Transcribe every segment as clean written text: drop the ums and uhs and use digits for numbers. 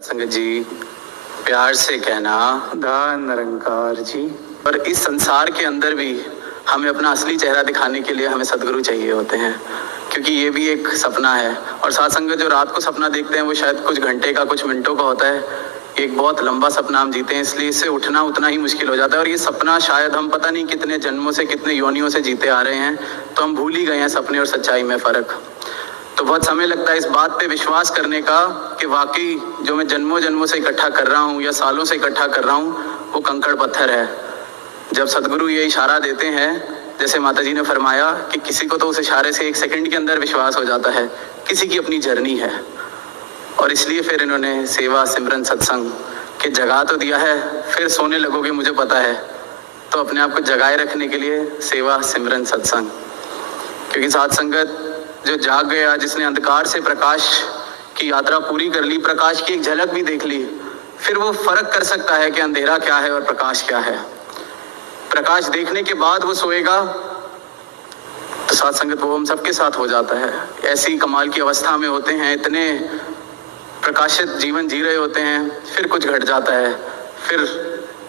संगत जी, प्यार से कहना दान निरंकार जी। और इस संसार के अंदर भी हमें अपना असली चेहरा दिखाने के लिए हमें सदगुरु चाहिए होते हैं, क्योंकि ये भी एक सपना है। और साथ संगत जो रात को सपना देखते हैं वो शायद कुछ घंटे का कुछ मिनटों का होता है, एक बहुत लंबा सपना हम जीते हैं, इसलिए इससे उठना उतना ही मुश्किल हो जाता है। और ये सपना शायद हम पता नहीं कितने जन्मों से कितने योनियों से जीते आ रहे हैं, तो हम भूल ही गए हैं सपने और सच्चाई में फ़र्क। तो बहुत समय लगता है इस बात पे विश्वास करने का कि वाकई जो मैं जन्मों जन्मों से इकट्ठा कर रहा हूँ या सालों से इकट्ठा कर रहा हूँ वो कंकड़ पत्थर है। जब सदगुरु ये इशारा देते हैं, जैसे माता जी ने फरमाया कि किसी को तो उस इशारे से 1 सेकंड के अंदर विश्वास हो जाता है, किसी की अपनी जर्नी है। और इसलिए फिर इन्होंने सेवा सिमरन सत्संग के जगा तो दिया है, फिर सोने लगोगे मुझे पता है, तो अपने आप को जगाए रखने के लिए सेवा सिमरन सत्संग। क्योंकि साथ संगत जो जाग गया, जिसने अंधकार से प्रकाश की यात्रा पूरी कर ली, प्रकाश की एक झलक भी देख ली, फिर वो फर्क कर सकता है कि अंधेरा क्या है और प्रकाश क्या है। प्रकाश देखने के बाद वो सोएगा तो साथ संगत वो हम सबके साथ हो जाता है। ऐसी कमाल की अवस्था में होते हैं, इतने प्रकाशित जीवन जी रहे होते हैं, फिर कुछ घट जाता है, फिर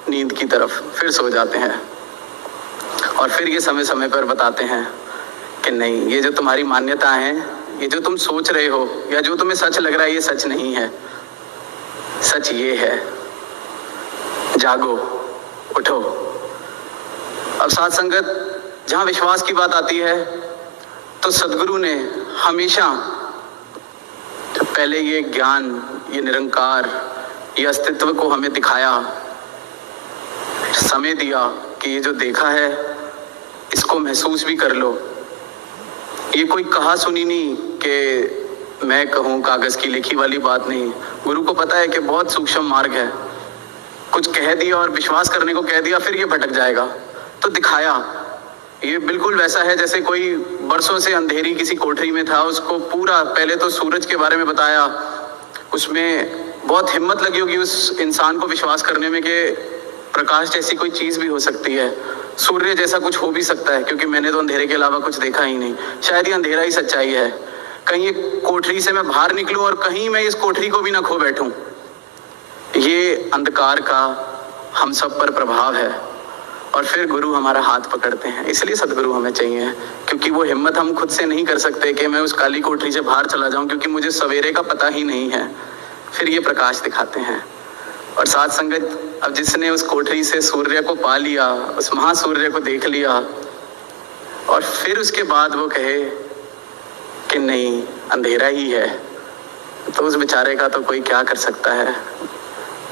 नींद की तरफ फिर सो जाते हैं। और फिर ये समय समय पर बताते हैं कि नहीं, ये जो तुम्हारी मान्यताएं हैं, ये जो तुम सोच रहे हो या जो तुम्हें सच लग रहा है, ये सच नहीं है। सच ये है, जागो, उठो। अब साथ संगत जहां विश्वास की बात आती है तो सदगुरु ने हमेशा पहले ये ज्ञान, ये निरंकार, ये अस्तित्व को हमें दिखाया, समय दिया कि ये जो देखा है इसको महसूस भी कर लो। ये कोई कहा सुनी नहीं कि मैं कहूँ, कागज की लिखी वाली बात नहीं। गुरु को पता है कि बहुत सूक्ष्म मार्ग है, कुछ कह दिया और विश्वास करने को कह दिया, फिर ये भटक जाएगा, तो दिखाया। ये बिल्कुल वैसा है जैसे कोई बरसों से अंधेरी किसी कोठरी में था, उसको पूरा पहले तो सूरज के बारे में बताया, उसमें बहुत हिम्मत लगी होगी उस इंसान को विश्वास करने में कि प्रकाश जैसी कोई चीज़ भी हो सकती है, सूर्य जैसा कुछ हो भी सकता है, क्योंकि मैंने तो अंधेरे के अलावा कुछ देखा ही नहीं। शायद ये अंधेरा ही सच्चाई है, कहीं ये कोठरी से मैं बाहर निकलूं और कहीं मैं इस कोठरी को भी ना खो बैठूं। ये अंधकार का हम सब पर प्रभाव है। और फिर गुरु हमारा हाथ पकड़ते हैं, इसलिए सदगुरु हमें चाहिए, क्योंकि वो हिम्मत हम खुद से नहीं कर सकते कि मैं उस काली कोठरी से बाहर चला जाऊं, क्योंकि मुझे सवेरे का पता ही नहीं है। फिर ये प्रकाश दिखाते हैं। और साथ संगत अब जिसने उस कोठरी से सूर्य को पा लिया, उस महासूर्य को देख लिया, और फिर उसके बाद वो कहे कि नहीं, अंधेरा ही है, तो उस बेचारे का तो कोई क्या कर सकता है।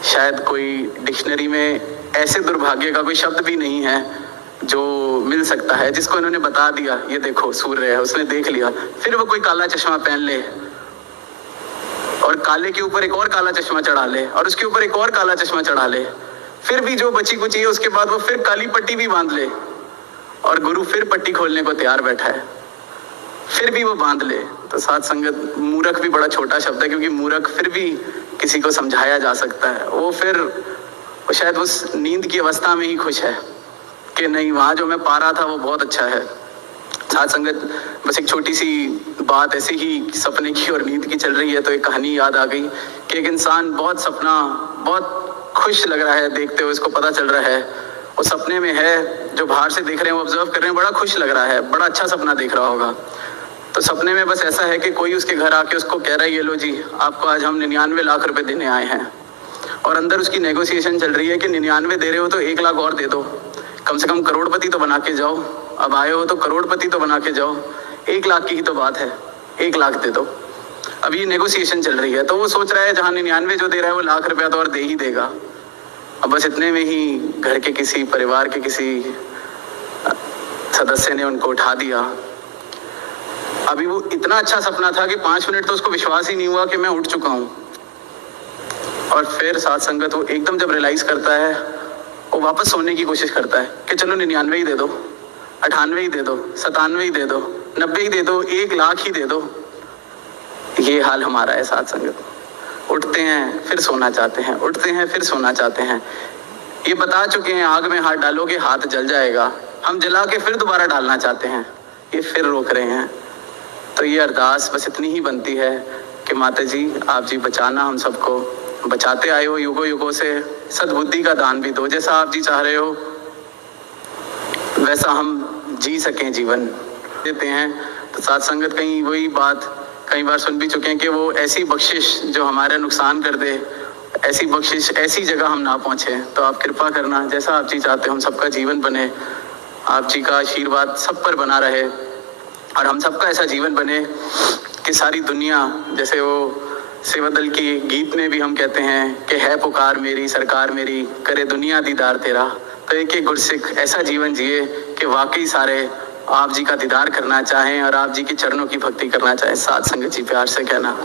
शायद कोई डिक्शनरी में ऐसे दुर्भाग्य का कोई शब्द भी नहीं है जो मिल सकता है, जिसको इन्होंने बता दिया ये देखो सूर्य है, उसने देख लिया, फिर वो कोई काला चश्मा पहन ले और काले के ऊपर एक और काला चश्मा चढ़ा ले और उसके ऊपर एक और काला चश्मा चढ़ा ले, फिर भी जो बची कुची है उसके बाद वो फिर काली पट्टी भी बांध ले, और गुरु फिर पट्टी खोलने को तैयार बैठा है, फिर भी वो बांध ले। तो साथ संगत मूर्ख भी बड़ा छोटा शब्द है, क्योंकि मूर्ख फिर भी किसी को समझाया जा सकता है। वो फिर शायद उस नींद की अवस्था में ही खुश है कि नहीं, वहाँ जो मैं पा रहा था वो बहुत अच्छा है। साथ संगत बस एक छोटी सी बात ऐसे ही सपने की और नींद की चल रही है, तो एक कहानी याद आ गई कि एक इंसान बहुत सपना, बहुत खुश लग रहा है देखते हुए, उसको पता चल रहा है वो सपने में है, जो बाहर से देख रहे हैं वो ऑब्जर्व कर रहे हैं, बड़ा खुश लग रहा है, बड़ा अच्छा सपना देख रहा होगा। तो सपने में बस ऐसा है कि कोई उसके घर आके उसको कह रहा है, ये लो जी, आपको आज हम 99 लाख रुपए देने आए हैं। और अंदर उसकी नेगोशिएशन चल रही है कि 99 दे रहे हो तो 1 लाख और दे दो, कम से कम करोड़पति तो बना के जाओ, अब आए हो तो करोड़पति तो बना के जाओ, 1 लाख की ही तो बात है, 1 लाख दे दो। अब ये नेगोशिएशन चल रही है, तो वो सोच रहा है जहाँ 99 जो दे रहा है वो 1 लाख रुपया तो और दे ही देगा। अब बस इतने में ही घर के किसी परिवार के किसी सदस्य ने उनको उठा दिया। अभी वो इतना अच्छा सपना था कि 5 मिनट तो उसको विश्वास ही नहीं हुआ कि मैं उठ चुका हूँ। और फिर साथ संगत वो एकदम जब रियलाइज करता है, वो वापस सोने की कोशिश करता है कि चलो 99 ही दे दो, 98 ही दे दो, 97 ही दे दो, 90 ही दे दो, 1 लाख ही दे दो। ये हाल हमारा है साथ संगत। उठते हैं फिर सोना चाहते हैं, उठते हैं फिर सोना चाहते हैं। ये बता चुके हैं आग में हाथ डालोगे हाथ जल जाएगा, हम जला के फिर दोबारा डालना चाहते हैं, ये फिर रोक रहे हैं। तो ये अरदास बस इतनी ही बनती है कि माता जी आप जी बचाना हम सबको, बचाते आए हो युगों युगों से, सद्बुद्धि का दान भी दो। जैसा आप जी चाह रहे हो वैसा हम जी सकें जीवन देते हैं। तो साथ संगत कहीं वही बात कई बार सुन भी चुके हैं कि वो ऐसी बख्शिश जो हमारा नुकसान कर दे, ऐसी बख्शिश ऐसी जगह हम ना पहुंचे। तो आप कृपा करना, जैसा आप जी चाहते हो हम सबका जीवन बने, आप जी का आशीर्वाद सब पर बना रहे और हम सबका ऐसा जीवन बने कि सारी दुनिया, जैसे वो सेवा दल की गीत में भी हम कहते हैं कि है पुकार मेरी सरकार मेरी, करे दुनिया दीदार तेरा। तो एक एक गुरसिख ऐसा जीवन जिए कि वाकई सारे आप जी का दीदार करना चाहें और आप जी के चरणों की भक्ति करना चाहें। साथ संगत जी प्यार से कहना।